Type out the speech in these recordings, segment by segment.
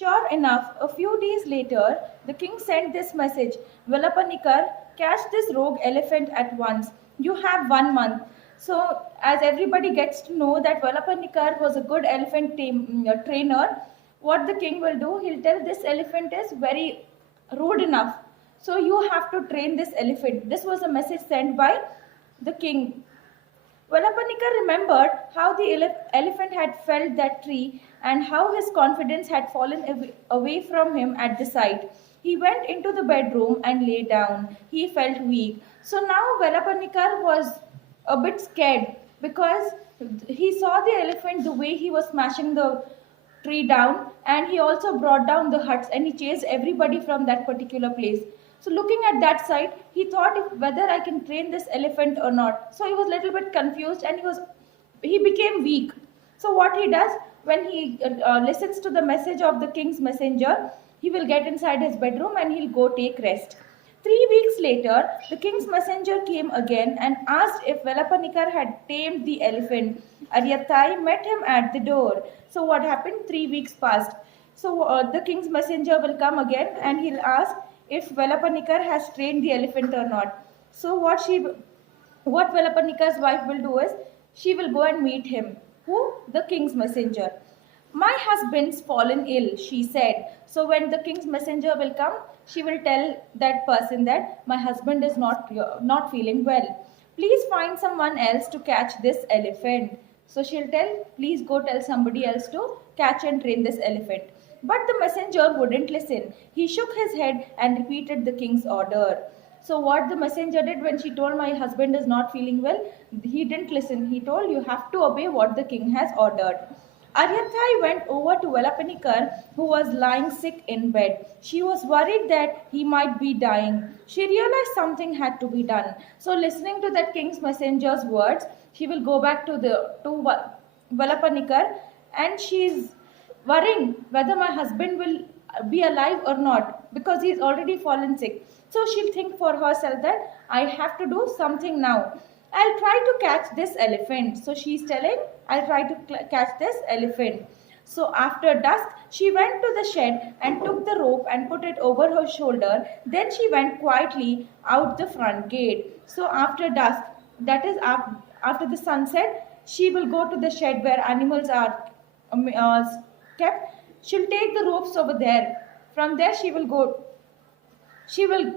Sure enough, a few days later, the king sent this message: Velapanikar, catch this rogue elephant at once. You have 1 month. So, as everybody gets to know that Velapanikar was a good elephant trainer, what the king will do, he'll tell this elephant is very rude enough. So, you have to train this elephant. This was a message sent by the king. Velapanika remembered how the elephant had felled that tree and how his confidence had fallen away from him at the sight. He went into the bedroom and lay down. He felt weak. So now Velapanikar was a bit scared because he saw the elephant the way he was smashing the tree down, and he also brought down the huts and he chased everybody from that particular place. So looking at that side, he thought if whether I can train this elephant or not. So he was a little bit confused and he became weak. So what he does, when he listens to the message of the king's messenger, he will get inside his bedroom and he'll go take rest. 3 weeks later, the king's messenger came again and asked if Velapanikar had tamed the elephant. Aryathai met him at the door. So what happened? 3 weeks passed. So the king's messenger will come again and he'll ask if Velapanikar has trained the elephant or not. So what Velapanika's wife will do is she will go and meet him. Who? The king's messenger. My husband's fallen ill, she said. So when the king's messenger will come, she will tell that person that my husband is not feeling well. Please find someone else to catch this elephant. So she'll tell, please go tell somebody else to catch and train this elephant. But the messenger wouldn't listen. He shook his head and repeated the king's order. So what the messenger did when she told my husband is not feeling well, he didn't listen. He told you have to obey what the king has ordered. Aryathai went over to Velapanikar, who was lying sick in bed. She was worried that he might be dying. She realized something had to be done. So, listening to that king's messenger's words, she will go back to Velapanikar, and she's worrying whether my husband will be alive or not because he's already fallen sick. So she'll think for herself that I have to do something now. I'll try to catch this elephant. So she's telling, I'll try to catch this elephant. So after dusk, she went to the shed and took the rope and put it over her shoulder. Then she went quietly out the front gate. So after dusk, that is after the sunset, she will go to the shed where animals are um, uh, kept. She'll take the ropes over there. From there, she will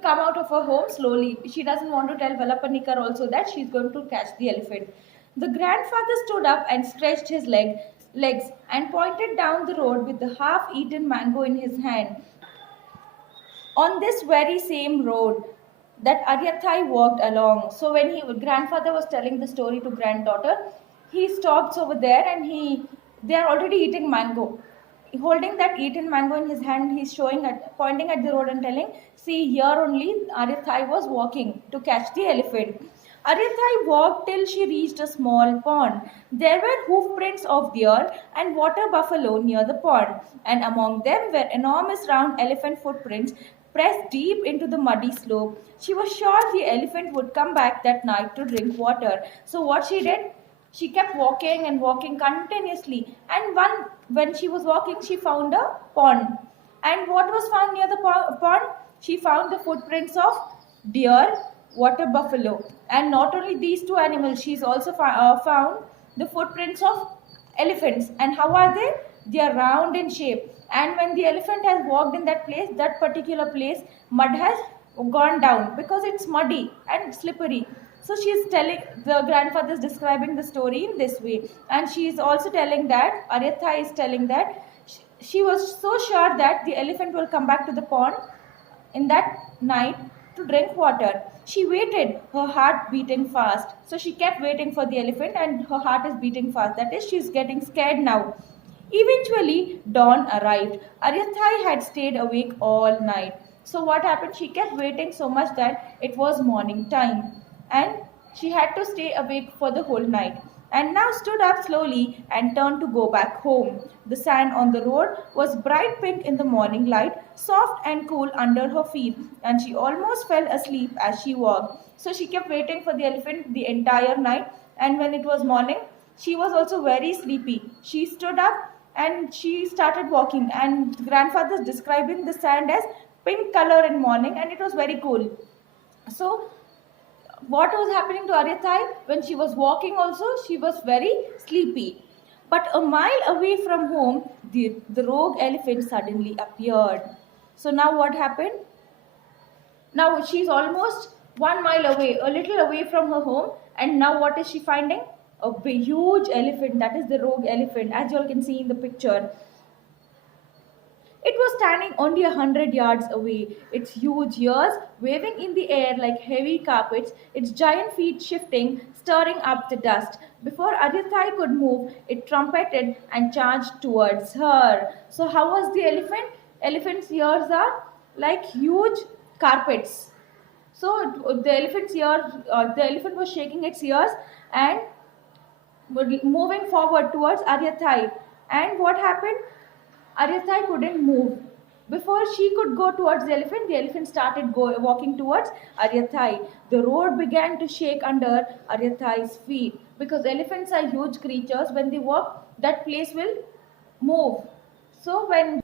come out of her home slowly. She doesn't want to tell Velapanikar also that she's going to catch the elephant. The grandfather stood up and stretched his legs and pointed down the road with the half-eaten mango in his hand. On this very same road that Aryathai walked along. So when grandfather was telling the story to granddaughter, he stops over there and they are already eating mango. Holding that eaten mango in his hand, he's pointing at the road and telling, see, here only Aryathai was walking to catch the elephant. Aryathai walked till she reached a small pond. There were hoof prints of deer and water buffalo near the pond, and among them were enormous round elephant footprints pressed deep into the muddy slope. She was sure the elephant would come back that night to drink water. So what she did, she kept walking and walking continuously, and when she was walking, she found a pond. And what was found near the pond? She found the footprints of deer, water buffalo, and not only these two animals, she's also found the footprints of elephants. And how are they? They are round in shape. And when the elephant has walked in that place, that particular place, mud has gone down because it's muddy and slippery. So she's telling, the grandfather is describing the story in this way, and she is also telling that Aryatha is telling that she was so sure that the elephant will come back to the pond in that night to drink water. She waited, her heart beating fast. So she kept waiting for the elephant, and her heart is beating fast. That is, she's getting scared now. Eventually, dawn arrived. Aryathai had stayed awake all night. So what happened? She kept waiting so much that it was morning time, and she had to stay awake for the whole night, and now stood up slowly and turned to go back home. The sand on the road was bright pink in the morning light, soft and cool under her feet, and she almost fell asleep as she walked. So she kept waiting for the elephant the entire night, and when it was morning, she was also very sleepy. She stood up and she started walking, and the grandfather's describing the sand as pink color in morning, and it was very cool. So what was happening to Aryathai? When she was walking also, she was very sleepy. But a mile away from home, the rogue elephant suddenly appeared. So now what happened? Now she's almost 1 mile away, a little away from her home, and now what is she finding? A big, huge elephant, that is the rogue elephant, as you all can see in the picture. It was standing only 100 yards away, its huge ears waving in the air like heavy carpets, its giant feet shifting, stirring up the dust. Before Adithai could move, it trumpeted and charged towards her. So, how was the elephant? Elephant's ears are like huge carpets. So, the elephant was shaking its ears and moving forward towards Aryathai. And what happened? Aryathai couldn't move. Before she could go towards the elephant started walking towards Aryathai. The road began to shake under Aryathai's feet because elephants are huge creatures. When they walk, that place will move. So when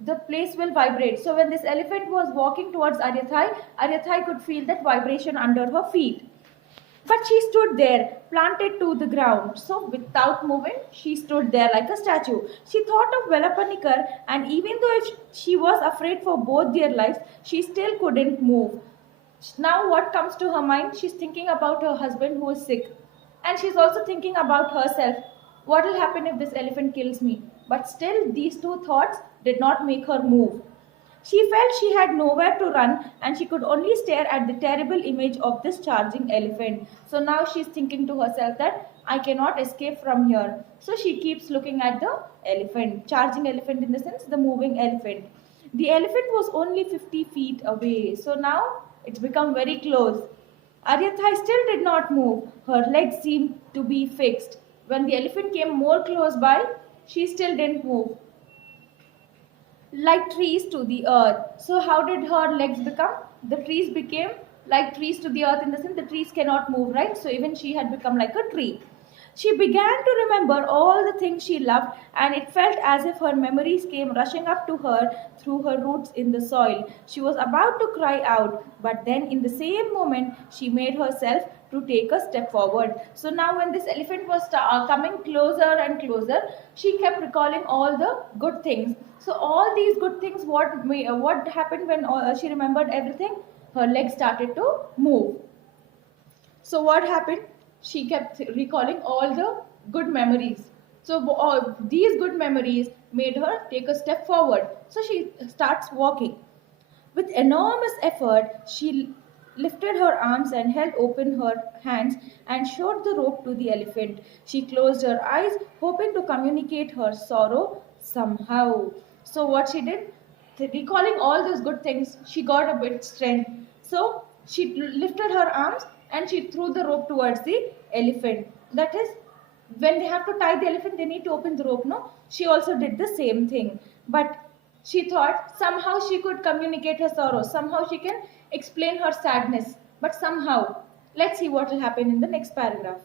the place will vibrate. So when this elephant was walking towards Aryathai, Aryathai could feel that vibration under her feet. But she stood there, planted to the ground. So, without moving, she stood there like a statue. She thought of Velapanikar, and even though she was afraid for both their lives, she still couldn't move. Now, what comes to her mind? She's thinking about her husband who is sick. And she's also thinking about herself. What will happen if this elephant kills me? But still, these two thoughts did not make her move. She felt she had nowhere to run and she could only stare at the terrible image of this charging elephant. So now she's thinking to herself that I cannot escape from here. So she keeps looking at the elephant, charging elephant in the sense the moving elephant. The elephant was only 50 feet away. So now it's become very close. Aryathai still did not move. Her legs seemed to be fixed. When the elephant came more close by, she still didn't move like trees to the earth. So, how did her legs become? The trees became like trees to the earth in the sense the trees cannot move, right? So, even she had become like a tree. She began to remember all the things she loved, and it felt as if her memories came rushing up to her through her roots in the soil. She was about to cry out, but then in the same moment, she made herself to take a step forward. So now, when this elephant was coming closer and closer, she kept recalling all the good things. So all these good things, what happened when she remembered everything? Her legs started to move. So what happened? She kept recalling all the good memories. So these good memories made her take a step forward. So she starts walking. With enormous effort, she lifted her arms and held open her hands and showed the rope to the elephant. She closed her eyes, hoping to communicate her sorrow somehow. So what she did, recalling all those good things, she got a bit strength. So she lifted her arms and she threw the rope towards the elephant. That is, when they have to tie the elephant, they need to open the rope, no? She also did the same thing. But she thought somehow she could communicate her sorrow, somehow she can explain her sadness. But somehow, let's see what will happen in the next paragraph.